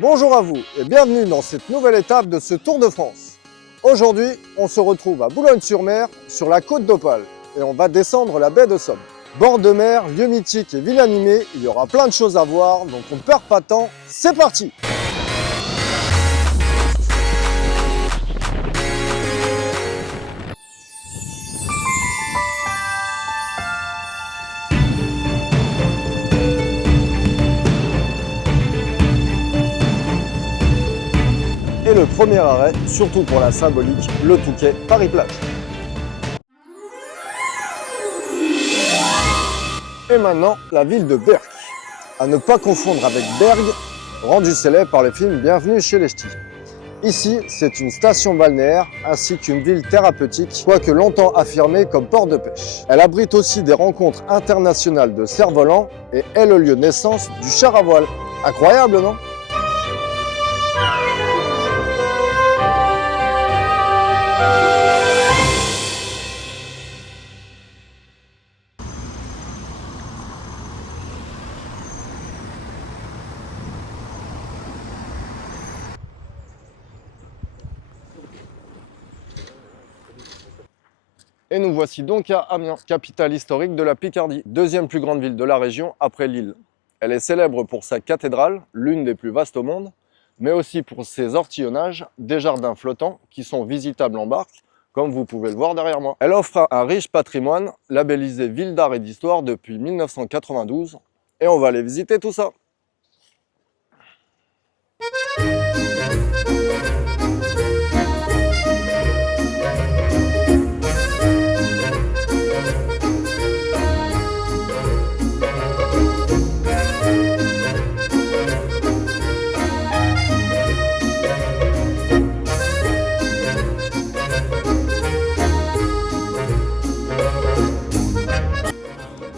Bonjour à vous et bienvenue dans cette nouvelle étape de ce Tour de France. Aujourd'hui, on se retrouve à Boulogne-sur-Mer, sur la côte d'Opale, et on va descendre la baie de Somme. Bord de mer, lieu mythique et ville animée, il y aura plein de choses à voir, donc on ne perd pas de temps, c'est parti! Et le premier arrêt, surtout pour la symbolique, le Touquet Paris-Plage. Et maintenant, la ville de Berck. À ne pas confondre avec Berg, rendu célèbre par le film Bienvenue chez les Ch'tis. Ici, c'est une station balnéaire ainsi qu'une ville thérapeutique, quoique longtemps affirmée comme port de pêche. Elle abrite aussi des rencontres internationales de cerfs-volants et est le lieu de naissance du char à voile. Incroyable, non ? Et nous voici donc à Amiens, capitale historique de la Picardie, deuxième plus grande ville de la région après Lille. Elle est célèbre pour sa cathédrale, l'une des plus vastes au monde, mais aussi pour ses ortillonnages, des jardins flottants qui sont visitables en barque, comme vous pouvez le voir derrière moi. Elle offre un riche patrimoine, labellisé Ville d'art et d'histoire depuis 1992, et on va aller visiter tout ça.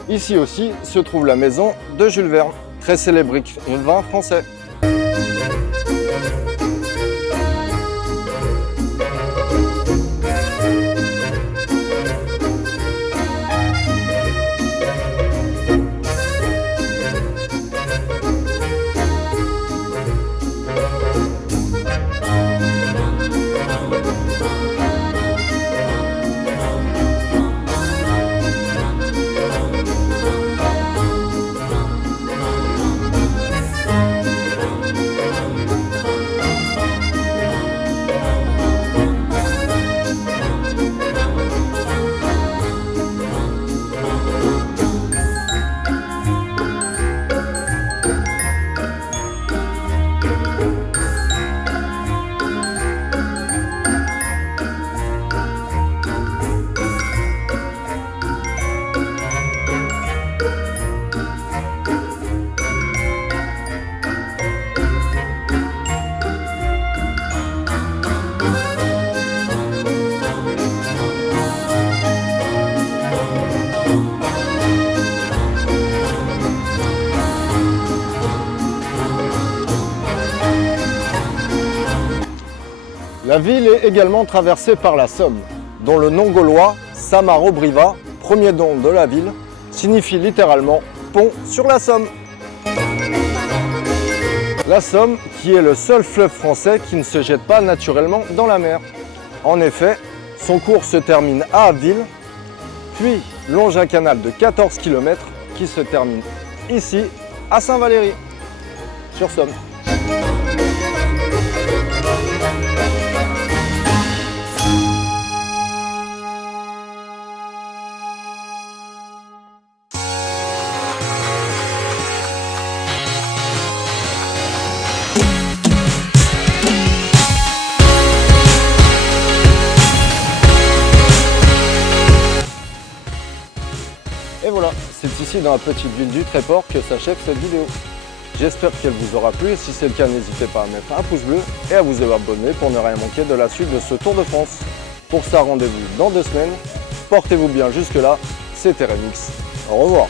Ici aussi se trouve la maison de Jules Verne, très célèbre écrivain français. La ville est également traversée par la Somme, dont le nom gaulois Samarobriva, premier nom de la ville, signifie littéralement pont sur la Somme. La Somme, qui est le seul fleuve français qui ne se jette pas naturellement dans la mer. En effet, son cours se termine à Abbeville, puis longe un canal de 14 km qui se termine ici à Saint-Valery, sur Somme. Et voilà, c'est ici dans la petite ville du Tréport que s'achève cette vidéo. J'espère qu'elle vous aura plu et si c'est le cas, n'hésitez pas à mettre un pouce bleu et à vous abonner pour ne rien manquer de la suite de ce Tour de France. Pour ça, rendez-vous dans 2 semaines. Portez-vous bien jusque-là, c'était Remix. Au revoir.